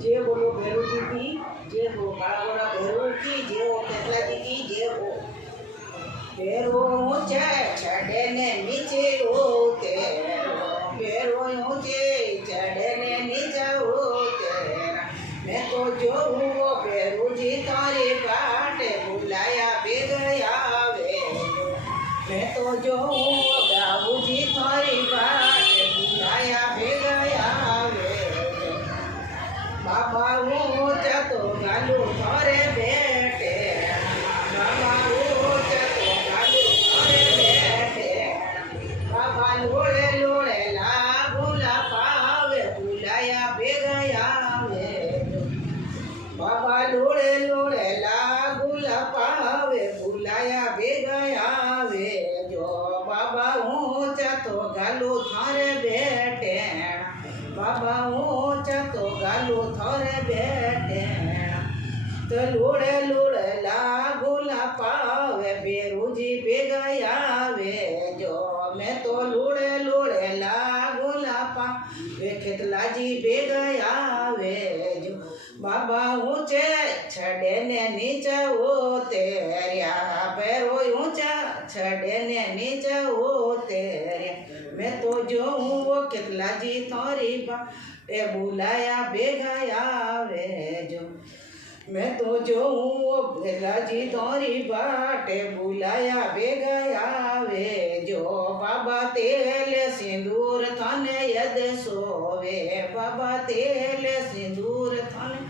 जय बोलो भैरू जी की, जय हो काला भैरू की, जय हो केतला जी की, जय हो। भैरू ऊंचे चढ़े ने नीचे होते, भैरू ऊंचे चढ़े ने नीचे होते। मैं तो जो हूँ भैरू जी तारी बाटे बुलाया बे गया वे। मैं तो जो हूँ बाबू जी तारी बाटे बुलाया बे गया वे। बाबा ऊंचा तो गालू थारे बेटे, बाबा ऊंचा तो गालू थारे बेटे। बाबा लोड़े लोड़े ला भूला पावे बुलाया बे गया वे। बाबा लोड़े लोड़े ला भूला पावे बुलाया बे गया वे। जो बाबा ऊंचा तो गालू थारे बेटे, बाबा ऊंचा तो गालू थारे बेटे। तो लोड़े लोड़े लागूला पावे भैरू जी बे गया वे। जो मैं तो लोड़े लोड़े लागूला पावे केतला जी बे गया वे। जो बाबा ऊंचे छड़े ने नीचे होते रिया, भैरो ऊंचा छड़े ने नीचे होते रिया। मैं तो जो हूँ वो केतला जी थारी बाटे बुलाया बे गया वे। जो मैं तो जो हूँ वो केतला जी थारी बाटे बुलाया बे गया वे। जो बाबा तेल सिंदूर थाने यद सोवे, बाबा तेल सिंदूर थाने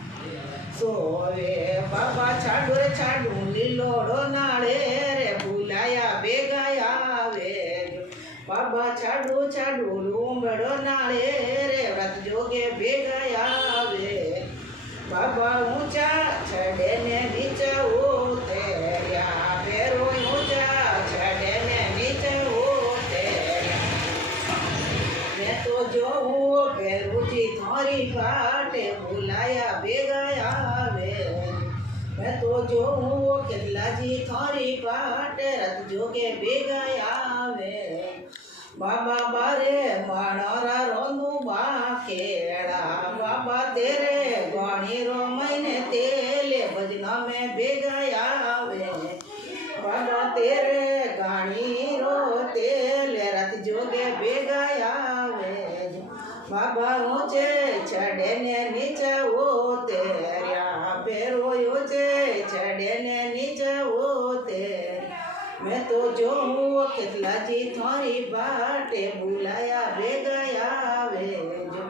सोवे। बाबा छाडूर छाडू लीलोड़ो नाड़े रे बुलाया बे गया वे। बाबा छाडू छाडू लूंबड़ो नाड़े रे व्रत जोगे बे गया वे। बाबा ऊंचा छड़े ने नीचे होते रिया, भैरो ऊंचा छड़े ने नीचे होते रिया। मैं तो जो हूँ भैरू जी थारी बाटे बुलाया बे गया वे। मैं तो जो हूँ वो केतला जी थारी बाटे रत जोगे बे गया वे। बाबा बारे माणोरा रोंदू बाकेड़ा, बाबा तेरे गाणी रो मैंने तेले भजना में बे गया वे। बाबा तेरे गाणी रो तेले रत जोगे बे गया वे। बाबा ऊंचे चढ़े ने नीचे होते रिया, भैरो ऊंचे चढ़े ने नीचे होते। मैं तो जो हूँ केतला जी थारी बाटे बुलाया बे गया वे। जो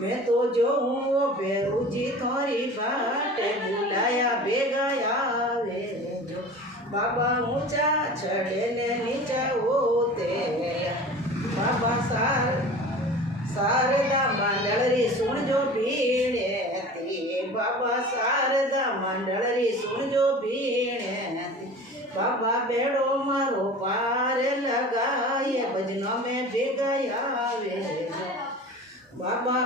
मैं तो जो हूँ भैरू जी थारी बाटे बुलाया बे गया वे। जो बाबा ऊंचा चढ़े ने नीचे होते। बाबा शारदा मंडल री सुन जो भीड़े थी, बाबा शारदा मंडल री सुन जो भीड़े थी। बाबा बेड़ो मारो पार लगाए भजनों में बे गया वे। बाबा